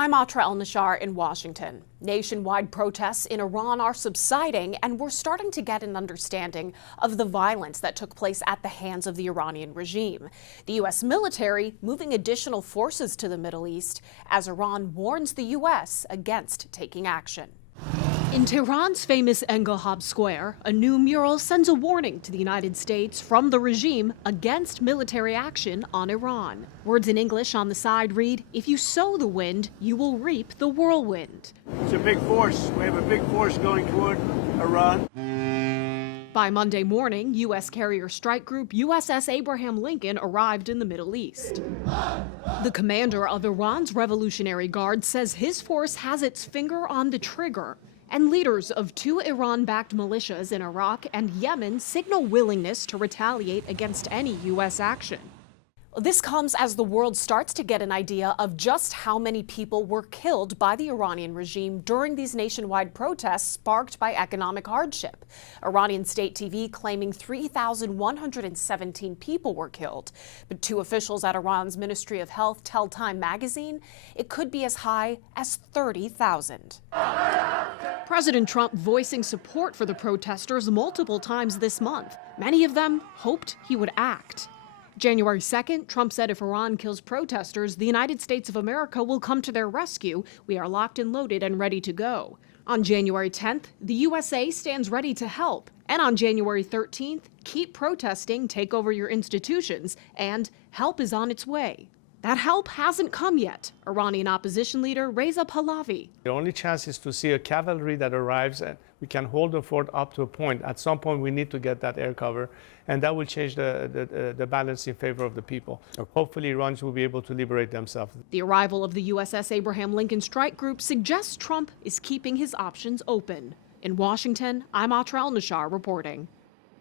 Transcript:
I'm Atra El-Nashar in Washington. Nationwide protests in Iran are subsiding, and we're starting to get an understanding of the violence that took place at the hands of the Iranian regime. The U.S. military moving additional forces to the Middle East as Iran warns the U.S. against taking action. In Tehran's famous Engel Square, a new mural sends a warning to the United States from the regime against military action on Iran. Words in English on the side read, "If you sow the wind, you will reap the whirlwind." It's a big force. We have a big force going toward Iran. By Monday morning, U.S. carrier strike group USS Abraham Lincoln arrived in the Middle East. The commander of Iran's Revolutionary Guard says his force has its finger on the trigger. And leaders of two Iran-backed militias in Iraq and Yemen signal willingness to retaliate against any U.S. action. This comes as the world starts to get an idea of just how many people were killed by the Iranian regime during these nationwide protests sparked by economic hardship. Iranian state TV claiming 3,117 people were killed. But two officials at Iran's Ministry of Health tell Time magazine it could be as high as 30,000. President Trump voicing support for the protesters multiple times this month. Many of them hoped he would act. January 2nd, Trump said if Iran kills protesters, the United States of America will come to their rescue. We are locked and loaded and ready to go. On January 10th, the USA stands ready to help. And on January 13th, keep protesting, take over your institutions, and help is on its way. That help hasn't come yet. Iranian opposition leader Reza Pahlavi. The only chance is to see a cavalry that arrives and we can hold the fort up to a point. At some point, we need to get that air cover, and that will change the balance in favor of the people. Okay. Hopefully, Iranians will be able to liberate themselves. The arrival of the USS Abraham Lincoln strike group suggests Trump is keeping his options open. In Washington, I'm Atra El-Nashar reporting.